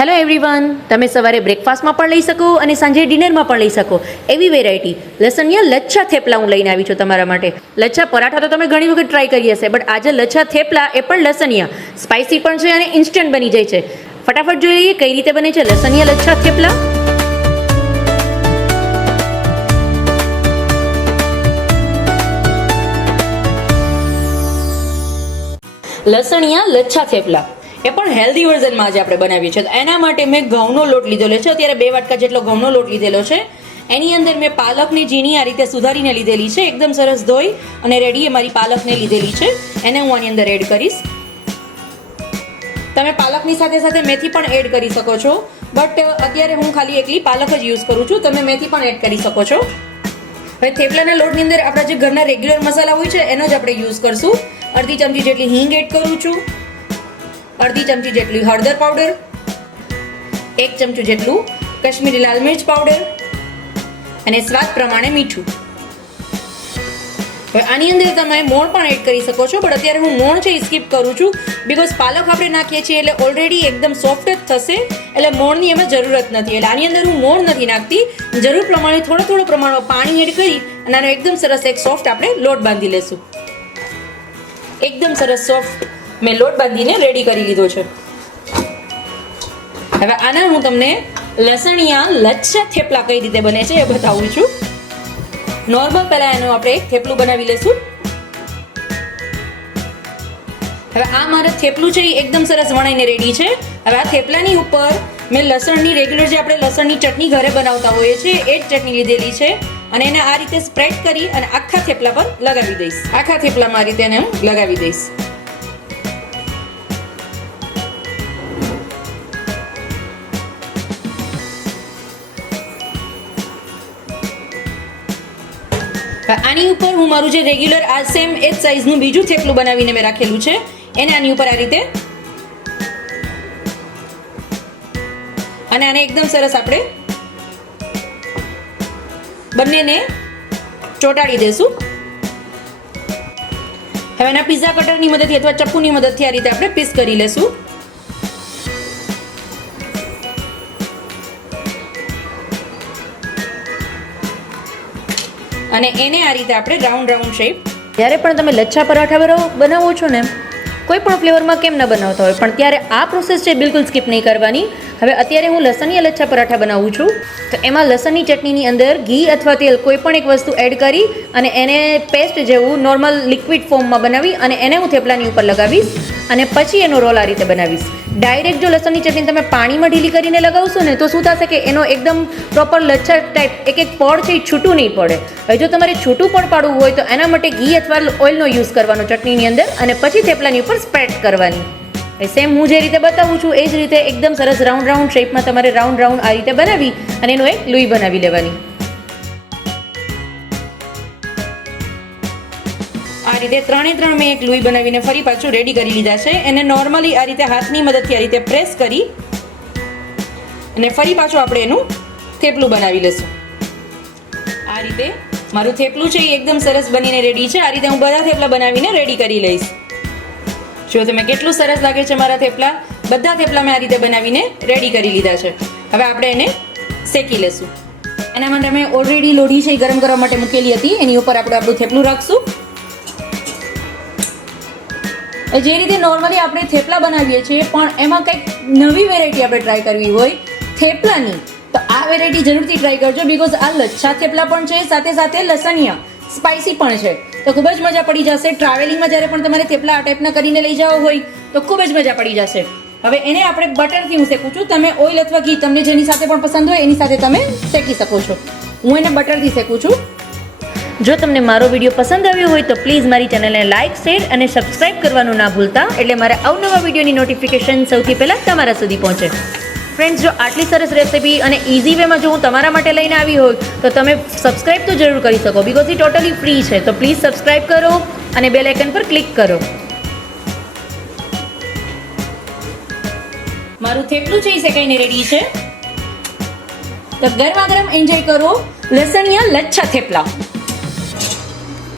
Hello everyone, તમે સવારે બ્રેકફાસ્ટમાં પણ લઈ શકો અને સાંજે ડિનરમાં પણ લઈ શકો એવી વેરાયટી લસણિયા લચ્છા થેપલા હું લઈને આવી છું તમારા માટે. લચ્છા પરાઠા તો તમે ઘણી વખત ટ્રાય કરી હશે, બટ આજે લચ્છા થેપલા એ પણ લસણિયા, સ્પાઇસી પણ છે અને ઇન્સ્ટન્ટ બની જાય છે. ફટાફટ જોઈ લઈએ કઈ રીતે બને છે લસણિયા લચ્છા થેપલા. લસણિયા લચ્છા થેપલા એ પણ હેલ્ધી વર્ઝનમાં આજે આપણે બનાવીએ છીએ. તો એના માટે મેં ઘઉંનો લોટ લીધેલો છે. અત્યારે 2 વાટકા જેટલો ઘઉંનો લોટ લીધેલો છે. એની અંદર મેં પાલકની ઝીણી આ રીતે સુધારીને લીધેલી છે, એકદમ સરસ ધોઈ અને રેડી એ મારી પાલકને લીધેલી છે. એને હું આની અંદર એડ કરીશ. તમે પાલકની સાથે સાથે મેથી પણ એડ કરી શકો છો, બટ અત્યારે હું ખાલી એકલી પાલક જ યુઝ કરું છું. તમે મેથી પણ એડ કરી શકો છો. હવે થેપલાના લોટની અંદર આપણા જે ઘરના રેગ્યુલર મસાલા હોય છે એનો જ આપણે યુઝ કરશું. અડધી ચમચી જેટલી હિંગ એડ કરું છું, અડધી ચમચી જેટલી હળદર પાવડર, 1 ચમચું જેટલું કાશ્મીરી લાલ મિર્ચ પાવડર અને સ્વાદ પ્રમાણે મીઠું. હવે આની અંદર તમે મોણ પણ એડ કરી શકો છો, પણ અત્યારે હું મોણ છે એ સ્કીપ કરું છું, બીકોઝ પાલક આપણે નાખીએ છીએ એટલે ઓલરેડી એકદમ સોફ્ટ જ થશે, એટલે મોણની એમાં જરૂરત નથી. એટલે આની અંદર હું મોણ નથી નાખતી. જરૂર પ્રમાણે થોડો પ્રમાણમાં પાણી એડ કરી અને આનો એકદમ સરસ એક સોફ્ટ આપણે લોટ બાંધી લેશું. એકદમ સરસ સોફ્ટ મેં લોટ બાંધીને રેડી કરી લીધો છે. હવે આના હું તમને લસણિયા લચ્છા થેપલા કઈ રીતે બને છે એ બતાવું છું. નોર્મલ પહેલા એનું આપણે એક થેપલું બનાવી લેશું. હવે આ મારું થેપલું છે એ એકદમ સરસ વણાઈને રેડી છે. હવે આ થેપલાની ઉપર મેં લસણની રેગ્યુલર જે આપણે લસણની ચટણી ઘરે બનાવતા હોઈએ છીએ એ જ ચટણી લીધેલી છે અને એને આ રીતે સ્પ્રેડ કરી અને આખા થેપલા પર લગાવી દઈશ. આખા થેપલામાં આ રીતે એને હું લગાવી દઈશ. આની ઉપર હું મારું જે રેગ્યુલર આ સેમ એ જ સાઈઝનું બીજું થેપલું બનાવીને મેં રાખેલું છે એને આની ઉપર આ રીતે અને આને એકદમ સરસ આપણે બંનેને ચોંટાડી દેશું. હવે એના પિઝા કટરની મદદથી અથવા ચપ્પુની મદદથી આ રીતે આપણે પીસ કરી લેશું. અને એને આ રીતે આપણે રાઉન્ડ શેપ. જ્યારે પણ તમે લચ્છા પરાઠા બનાવો છો ને, કોઈ પણ ફ્લેવરમાં કેમ ન બનાવતા હોય, પણ ત્યારે આ પ્રોસેસ છે બિલકુલ સ્કીપ નહીં કરવાની. હવે અત્યારે હું લસણિયા લચ્છા પરાઠા બનાવું છું, તો એમાં લસણની ચટણીની અંદર ઘી અથવા તેલ કોઈ પણ એક વસ્તુ એડ કરી અને એને પેસ્ટ જેવું નોર્મલ લિક્વિડ ફોર્મમાં બનાવી અને એને હું થેપલાની ઉપર લગાવીશ અને પછી એનો રોલ આ રીતે બનાવીશ. ડાયરેક્ટ જો લસણની ચટણી તમે પાણીમાં ઢીલી કરીને લગાવશો ને તો શું થશે કે એનો એકદમ પ્રોપર લચ્છા ટાઈપ એક પડ છે એ છૂટું નહીં પડે. હવે જો તમારે છૂટું પડ પાડવું હોય તો એના માટે ઘી અથવા ઓઇલનો યુઝ કરવાનો ચટણીની અંદર અને પછી થેપલાની ઉપર સ્પ્રેડ કરવાની. સેમ હું જે રીતે બતાવું છું એ જ રીતે એકદમ સરસ રાઉન્ડ શેપમાં તમારે રાઉન્ડ આ રીતે બનાવી અને એનું એક લુઈ બનાવી લેવાની. આ રીતે 3 મેં એક લુઈ બનાવીને ફરી પાછું રેડી કરી લીધા છે. એને નોર્મલી આ રીતે હાથની મદદથી આ રીતે પ્રેસ કરી અને ફરી પાછું આપણે એનું થેપલું બનાવી લેશું. આ રીતે મારું થેપલું છે એ એકદમ સરસ બનીને રેડી છે. આ રીતે હું બધા થેપલા બનાવીને રેડી કરી લઈશ. જો તમે કેટલું સરસ લાગે છે મારા થેપલા. બધા થેપલા મેં આ રીતે બનાવીને રેડી કરી લીધા છે. હવે આપણે એને શેકી લેશું. એના માટે મેં ઓલરેડી લોઢી છે એ ગરમ કરવા માટે મૂકેલી હતી. એની ઉપર આપણે આપણું થેપલું રાખશું. જે રીતે નોર્મલી આપણે થેપલા બનાવીએ છીએ પણ એમાં કંઈક નવી વેરાયટી આપણે ટ્રાય કરવી હોય થેપલાની, તો આ વેરાયટી જરૂરથી ટ્રાય કરજો, બીકોઝ આ લચ્છા થેપલા પણ છે, સાથે સાથે લસણિયા સ્પાઇસી પણ છે, તો ખૂબ જ મજા પડી જશે. ટ્રાવેલિંગમાં જ્યારે પણ તમારે થેપલા આ ટાઈપના કરીને લઈ જવા હોય તો ખૂબ જ મજા પડી જશે. હવે એને આપણે બટરથી હું શેકું છું. તમે ઓઇલ અથવા ઘી તમને જેની સાથે પણ પસંદ હોય એની સાથે તમે શેકી શકો છો. હું એને બટરથી શેકું છું. જો તમને મારો વિડીયો પસંદ આવ્યો હોય તો પ્લીઝ મારી ચેનલને લાઇક, શેર અને સબસ્ક્રાઇબ કરવાનું ના ભૂલતા, એટલે મારા અવનવા વિડીયોની નોટિફિકેશન સૌથી પહેલાં તમારા સુધી પહોંચે. ફ્રેન્ડ્સ, જો આટલી સરસ રેસિપી અને ઇઝી વેમાં જો હું તમારા માટે લઈને આવી હોય તો તમે સબસ્ક્રાઇબ તો જરૂર કરી શકો, બીકોઝ એ ટોટલી ફ્રી છે. તો પ્લીઝ સબસ્ક્રાઇબ કરો અને બેલ આઇકન પર ક્લિક કરો. મારું થેપલું છે એ શેકાઈને રેડી છે. તો ગરમા ગરમ એન્જોય કરો લસણિયા લચ્છા થેપલા.